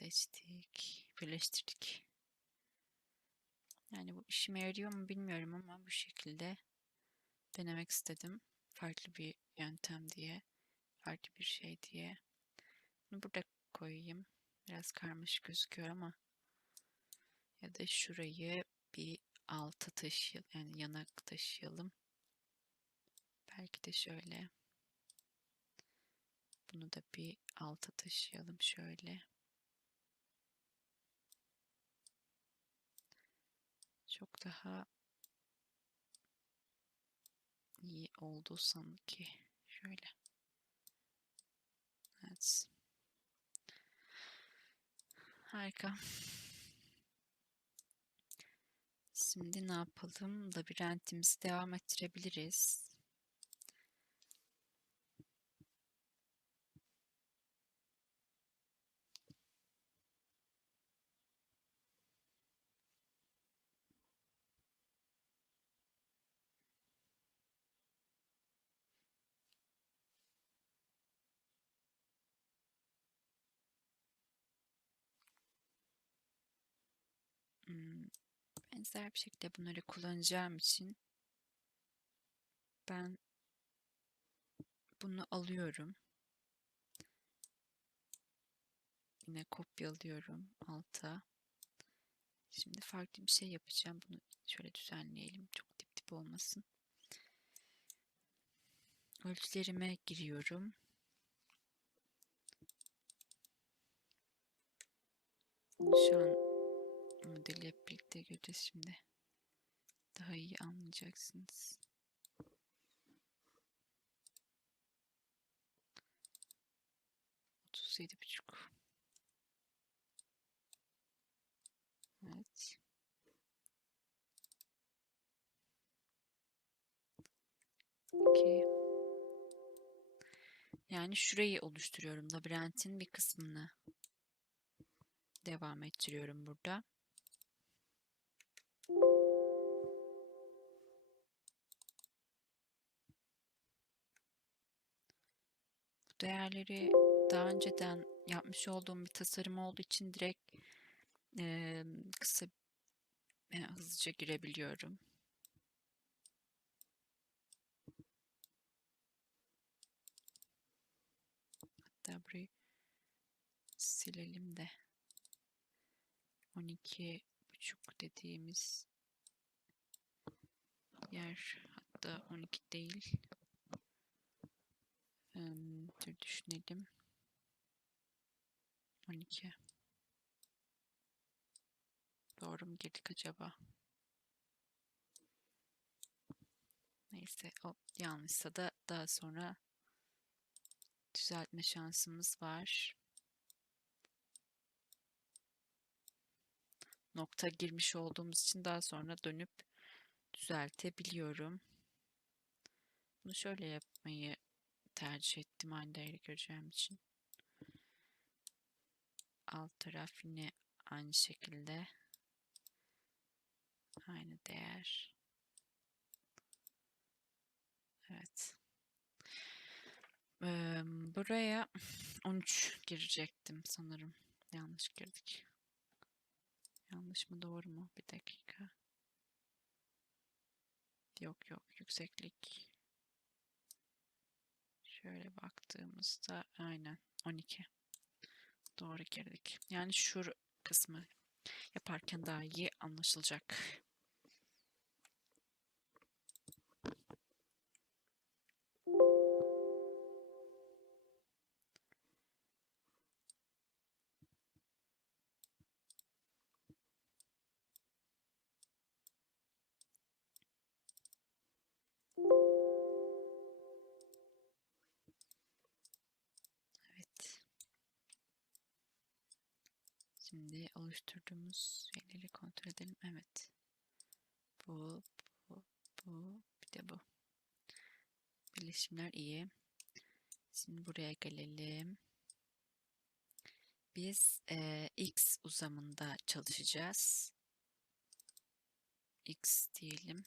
seçtik. Birleştirdik. Yani bu işime yarıyor mu bilmiyorum ama bu şekilde denemek istedim. Farklı bir yöntem diye. Farklı bir şey diye. Bunu burada koyayım. Biraz karmaşık gözüküyor ama ya da şurayı bir alta taşıyalım. Yani yanak taşıyalım. Belki de şöyle. Bunu da bir alta taşıyalım şöyle. Çok daha iyi oldu sanki. Şöyle. Evet. Harika. Şimdi ne yapalım? Labirentimizi devam ettirebiliriz. Benzer bir şekilde bunları kullanacağım için ben bunu alıyorum. Yine kopyalıyorum alta. Şimdi farklı bir şey yapacağım. Bunu şöyle düzenleyelim. Çok dip dip olmasın. Ölçülerime giriyorum. Şu an modeli hep birlikte göreceğiz şimdi. Daha iyi anlayacaksınız. Otuz yedi buçuk. Evet. İki. Yani şurayı oluşturuyorum. Labirentin bir kısmını devam ettiriyorum burada. Değerleri daha önceden yapmış olduğum bir tasarım olduğu için direkt e, kısa e, hızlıca girebiliyorum. Hatta burayı silelim de 12 buçuk dediğimiz yer hatta 12 değil dur düşünelim. 12 doğru mu girdik acaba? Neyse o yanlışsa da daha sonra düzeltme şansımız var. Nokta girmiş olduğumuz için daha sonra dönüp düzeltebiliyorum. Bunu şöyle yapmayı tercih ettim aynı değeri göreceğim için. Alt taraf yine aynı şekilde aynı değer. Evet. Ee, buraya 13 girecektim sanırım. Yanlış girdik. Yanlış mı doğru mu? Bir dakika. Yok yok yükseklik. Şöyle baktığımızda aynen 12. Doğru girdik. Yani şu kısmı yaparken daha iyi anlaşılacak. Şimdi oluşturduğumuz şeyleri kontrol edelim. Evet. Bu, bu, bu, bir de bu. Birleşimler iyi. Şimdi buraya gelelim. Biz e, x uzamında çalışacağız. x diyelim.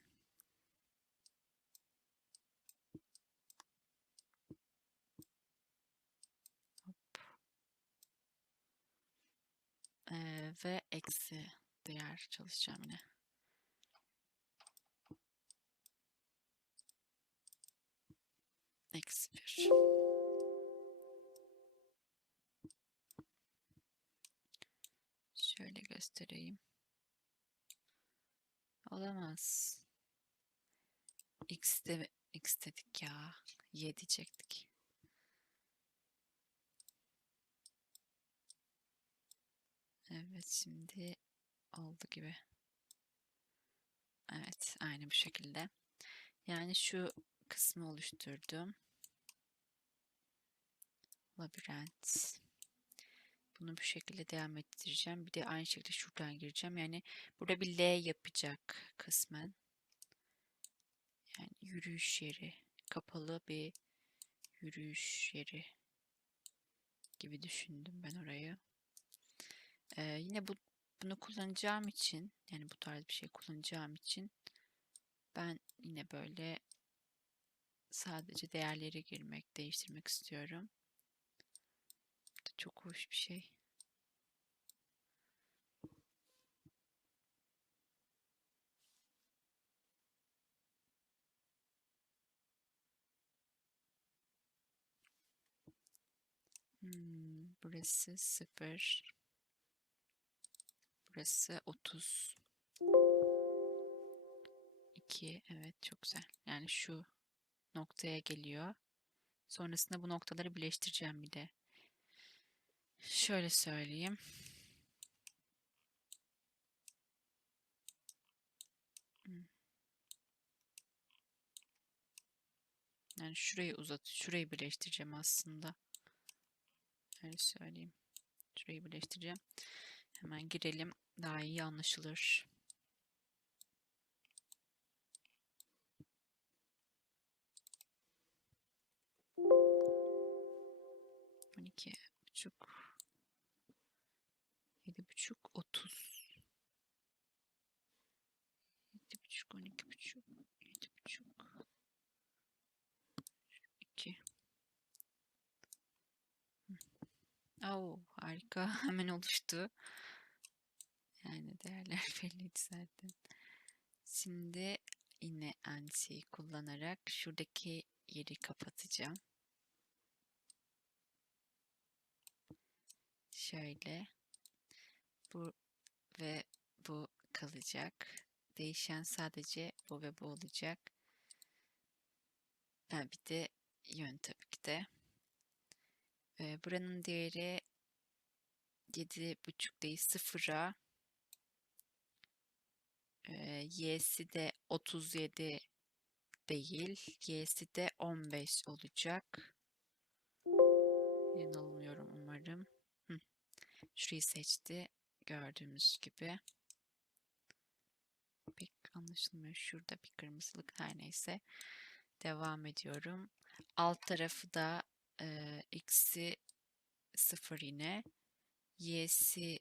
Ve eksi değer çalışacağım yine. Eksi bir. Şöyle göstereyim. Olamaz. X de X dedik ya. Y diyecektik. Evet şimdi oldu gibi. Evet aynı bu şekilde. Yani şu kısmı oluşturdum. Labirent. Bunu bu şekilde devam ettireceğim. Bir de aynı şekilde şuradan gireceğim. Yani burada bir L yapacak kısmen. Yani yürüyüş yeri. Kapalı bir yürüyüş yeri gibi düşündüm ben orayı. Ee, yine bu bunu kullanacağım için yani bu tarz bir şey kullanacağım için ben yine böyle sadece değerleri girmek, değiştirmek istiyorum. Çok hoş bir şey. Hmm, burası sıfır. Burası 30. 2. Evet çok güzel. Yani şu noktaya geliyor. Sonrasında bu noktaları birleştireceğim bir de. Şöyle söyleyeyim. Yani şurayı uzat, şurayı birleştireceğim aslında. Öyle söyleyeyim. Şurayı birleştireceğim. Hemen girelim. Daha iyi anlaşılır. On iki buçuk. Yedi buçuk otuz. Yedi buçuk on iki buçuk. Yedi buçuk. İki. Oo, harika. Hemen oluştu. Yani değerler belliydi zaten. Şimdi yine ansi'yi kullanarak şuradaki yeri kapatacağım. Şöyle bu ve bu kalacak. Değişen sadece bu ve bu olacak. Ha, bir de yön tabii ki de. Ee, buranın değeri 7.5 değil 0'a y'si de 37 değil. Y'si de 15 olacak. Yanılmıyorum umarım. Hı. Şurayı seçti gördüğümüz gibi. Pek anlaşılmıyor. Şurada bir kırmızılık her neyse. Devam ediyorum. Alt tarafı da e, x'i 0 yine. Y'si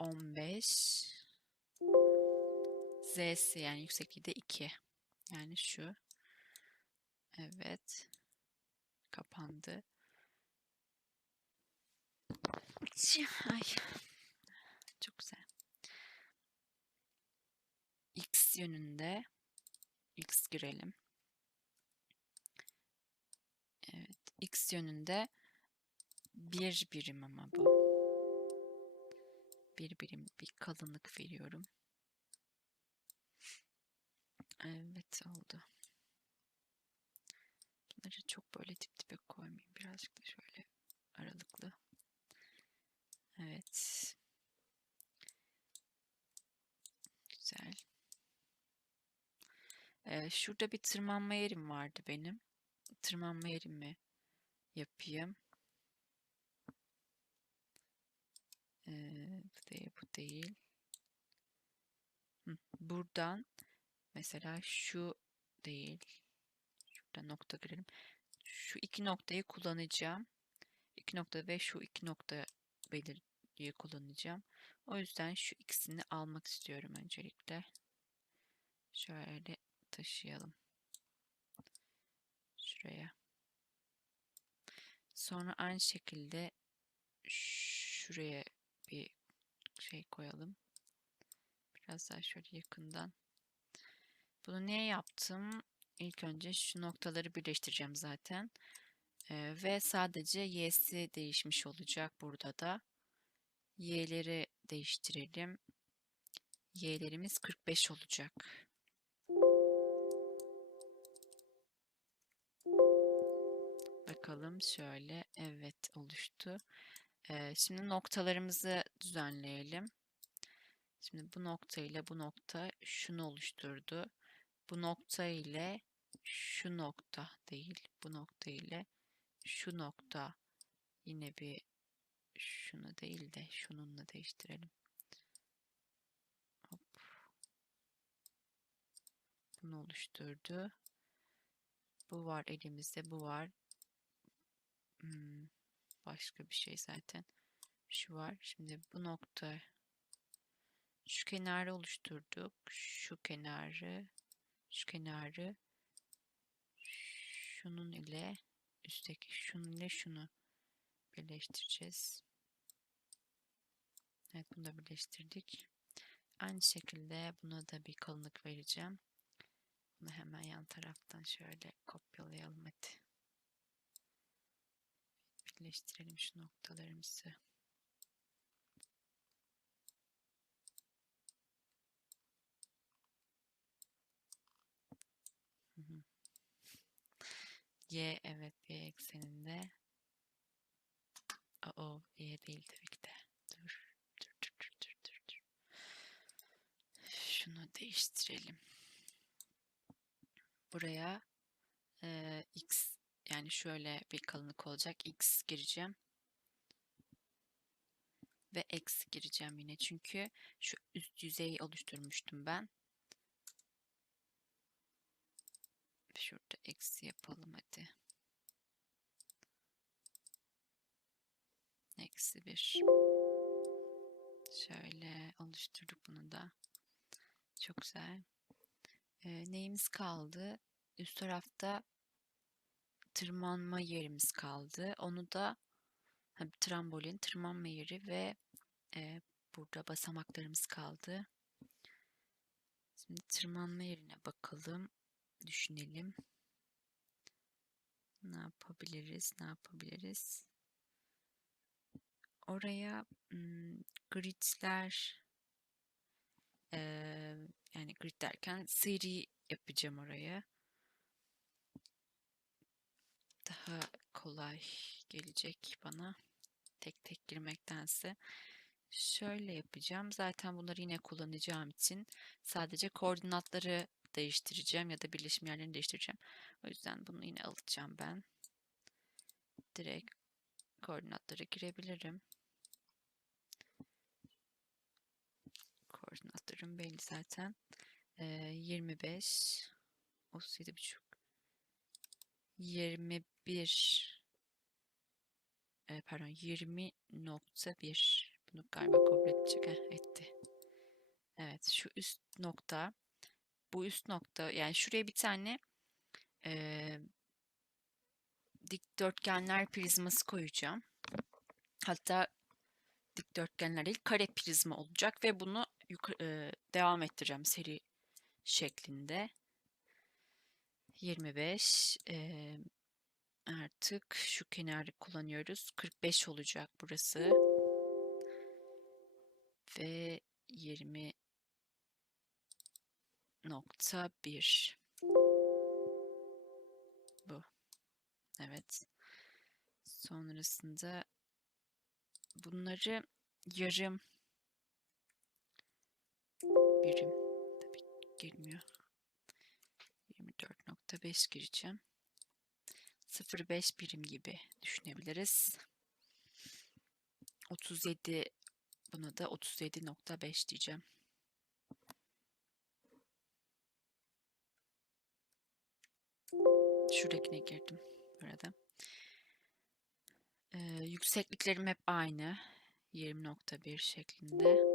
15 Z'si yani yüksekliği de 2. Yani şu. Evet. Kapandı. Ay. Çok güzel. X yönünde X girelim. Evet. X yönünde bir birim ama bu. Bir birim bir kalınlık veriyorum. Evet oldu. Bunları çok böyle tip tipe koymayayım. Birazcık da şöyle aralıklı. Evet. Güzel. Ee, şurada bir tırmanma yerim vardı benim. Tırmanma yerimi yapayım. Bu değil, bu değil. Buradan mesela şu değil. Şurada nokta girelim. Şu iki noktayı kullanacağım. İki nokta ve şu iki nokta belirliği kullanacağım. O yüzden şu ikisini almak istiyorum öncelikle. Şöyle taşıyalım. Şuraya. Sonra aynı şekilde şuraya bir şey koyalım. Biraz daha şöyle yakından. Bunu niye yaptım? İlk önce şu noktaları birleştireceğim zaten. Ee, ve sadece y'si değişmiş olacak burada da. Y'leri değiştirelim. Y'lerimiz 45 olacak. Bakalım şöyle. Evet oluştu. Şimdi noktalarımızı düzenleyelim. Şimdi bu nokta ile bu nokta şunu oluşturdu. Bu nokta ile şu nokta değil. Bu nokta ile şu nokta yine bir şunu değil de şununla değiştirelim. Hop. Bunu oluşturdu. Bu var elimizde, bu var. Hmm, başka bir şey zaten. Şu var. Şimdi bu nokta şu kenarı oluşturduk. Şu kenarı, şu kenarı şunun ile üstteki şunun ile şunu birleştireceğiz. Evet bunu da birleştirdik. Aynı şekilde buna da bir kalınlık vereceğim. Bunu hemen yan taraftan şöyle kopyalayalım hadi. Birleştirelim şu noktalarımızı. Y evet y ekseninde. O y değil tabii ki de. Dur. Dur dur dur dur dur. dur. Şunu değiştirelim. Buraya e, x yani şöyle bir kalınlık olacak. x gireceğim. Ve x gireceğim yine. Çünkü şu üst yüzeyi oluşturmuştum ben. Şurada eksi yapalım hadi. Eksi bir. Şöyle oluşturduk bunu da. Çok güzel. Ee, neyimiz kaldı? Üst tarafta tırmanma yerimiz kaldı. Onu da trambolin, tırmanma yeri ve e, burada basamaklarımız kaldı. Şimdi tırmanma yerine bakalım. Düşünelim. Ne yapabiliriz? Ne yapabiliriz? Oraya hmm, gridler e, yani grid derken seri yapacağım oraya. Daha kolay gelecek bana tek tek girmektense. Şöyle yapacağım. Zaten bunları yine kullanacağım için sadece koordinatları değiştireceğim ya da birleşim yerlerini değiştireceğim. O yüzden bunu yine alacağım ben. Direkt koordinatlara girebilirim. Koordinatlarım belli zaten. Ee, 25 37 buçuk 21 e, pardon 20.1 bunu galiba kabul edecek. Heh, etti. Evet şu üst nokta bu üst nokta yani şuraya bir tane e, dikdörtgenler prizması koyacağım. Hatta dikdörtgenler değil kare prizma olacak ve bunu yukarı, e, devam ettireceğim seri şeklinde. 25 e, artık şu kenarı kullanıyoruz. 45 olacak burası. Ve 20 nokta 1 bu. Evet. Sonrasında bunları yarım birim tabii girmiyor. 24.5 gireceğim. 0.5 birim gibi düşünebiliriz. 37 buna da 37.5 diyeceğim. Şuradakine girdim burada. Ee, yüksekliklerim hep aynı. 20.1 şeklinde.